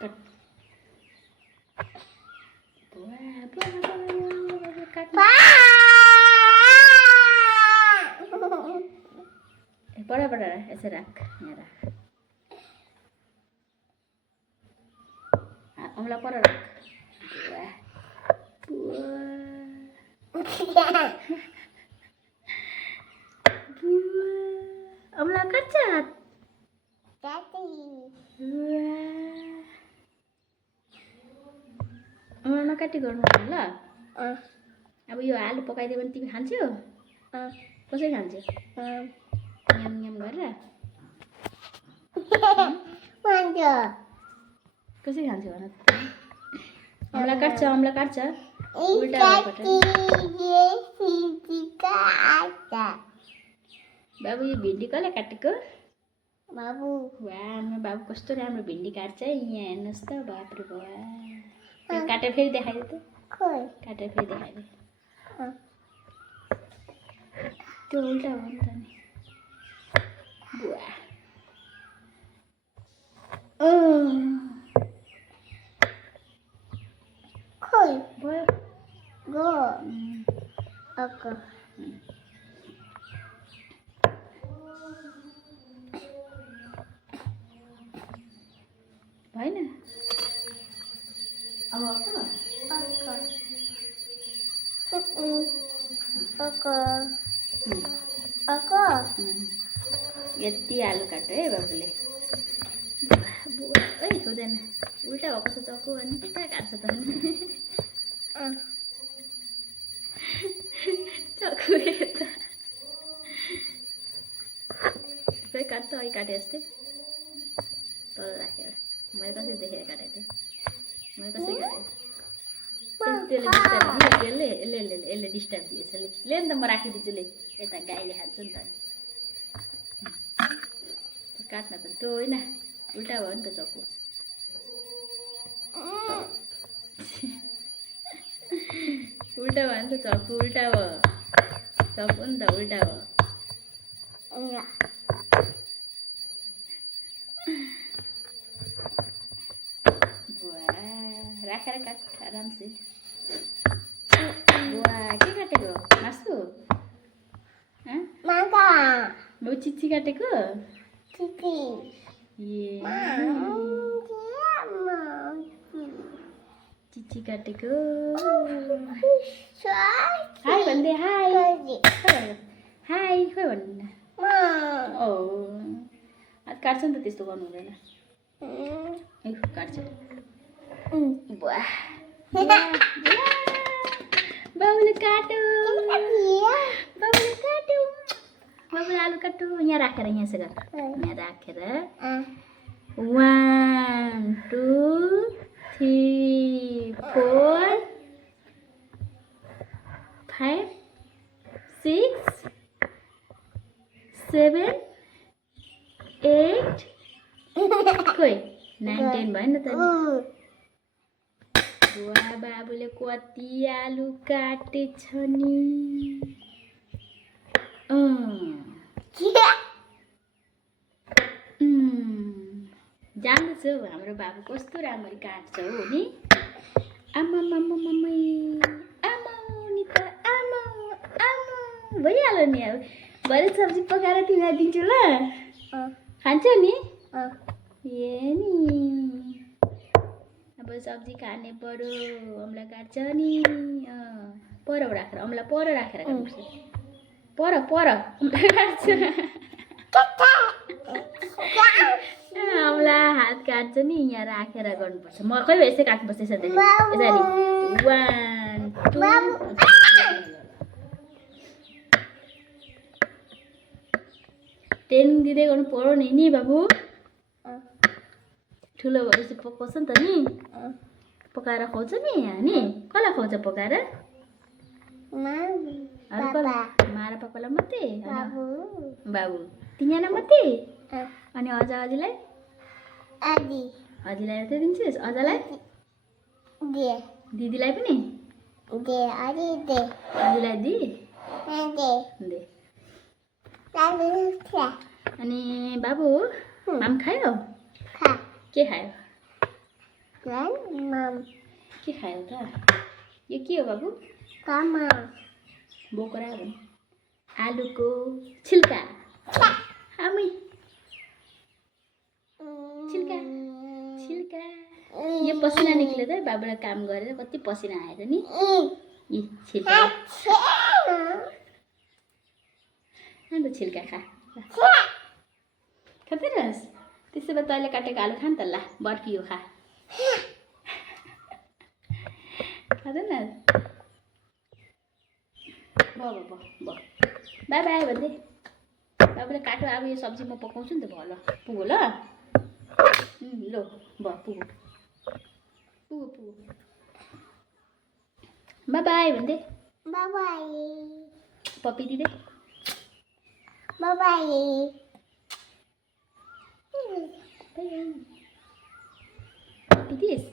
cut काट बड़ा बड़ा ऐसे रख यहाँ रख अमला पर रख अमला कच्चा अमला नकाटी गर्नु ल अब यो आलु पकाइदियो भने तिमी खान्छौ कसरी खान्छौ न्याम न्याम गरेर कसरी खान्छौ भन अमला काट्छ उल्टा बाबु यो भिन्डी कसले काटेको बाबु बाबु कस्तो राम्रो भिन्डी काट्छ है यहाँ हेर्नुहोस् त बाप रे बाप काटेर फेरि देखाइदियो त काटेर फेरि देखाइदियो त्यो उल्टा हो नि त नि बुवा भयो भएन अब यति आलु काट्यो है बाबुले बुवा है हुँदैन उल्टा भएको छ चक्कु अनि कहाँ काट्छ त चक्कु यता खै काट्छ अहिले काटे जस्तै तल राखेर मैले कसरी देखेर काटेको थिएँ मैले कसरी काटेको यसले डिस्टर्ब दिएछ ले नि त म राखिदिन्छु ले यता गाईले खान्छ नि त काट्न त त्यो होइन उल्टा भयो नि त चक्कु उल्टा भयो नि त चक्कु उल्टा भयो चक्कु नि त उल्टा भयो राखेर काट आरामसे बुवा के काटेको मासु म चिच्ची काटेको चिच्ची काटेको हाई भन्दै हाई हाई खोइ भन्नु ओ आज काट्छ नि त त्यस्तो गर्नु हुँदैन काट्छ बुवा बाबुले काट्यो बाबुले आलु काट्यो यहाँ राखेर यहाँ यसो गर यहाँ राखेर 1 2 3 4 5 6 7 8 खोइ 9 10 भयो नि त बुवा बाबुले कति आलु काटेछ नि जान्दछु हाम्रो बाबु कस्तो राम्ररी काट्छ हो नि आमा नि त आमा भइहाल्यो नि अब भरे सब्जी पकाएर तिमीलाई दिन्छु ल खान्छौ नि ए नि अब सब्जी खाने पऱ्यो अमला काट्छ नि पर राखेर अमला पर राखेर काट्नुपर्छ पर अमला काट्छ अमला हात काट्छ नि यहाँ राखेर गर्नुपर्छ म खै यस्तै काट्नुपर्छ यसरी 1 2 10 दिँदै गर्नु पर्यो नि बाबु ठुलो भएपछि पकाउँछ नि त नि पकाएर खुवाउँछ नि नि कसलाई खुवाउँछ पकाएर मारा पापालाई मात्रै बाबु तिनीहरूलाई मात्रै अनि अजीलाई अजीलाई मात्रै दिन्छस् अजालाई दिदीलाई पनि अजीलाई दि अनि बाबु आम खायो के खायो के खायो त यो के हो बाबु बोक्रा भने आलुको छिल्का हामी छिल्का छिल्का यो पसिना निक्ल्यो त बाबुलाई काम गरेर कति पसिना आएर नि यी छिल्का आलु छिल्का खा खाँदै रहस् त्यसो भए तैँले काटेको आलु खा नि त ल बर्फी हो खा खाँदैन भयो बाई बाई भन्दै बाबुले काट्यो अब यो सब्जी म पकाउँछु नि त भयो ल पुग्यो ल ल भयो पुग्यो बाई बाई भन्दै पप्पी दिँदै पप्पी दिस्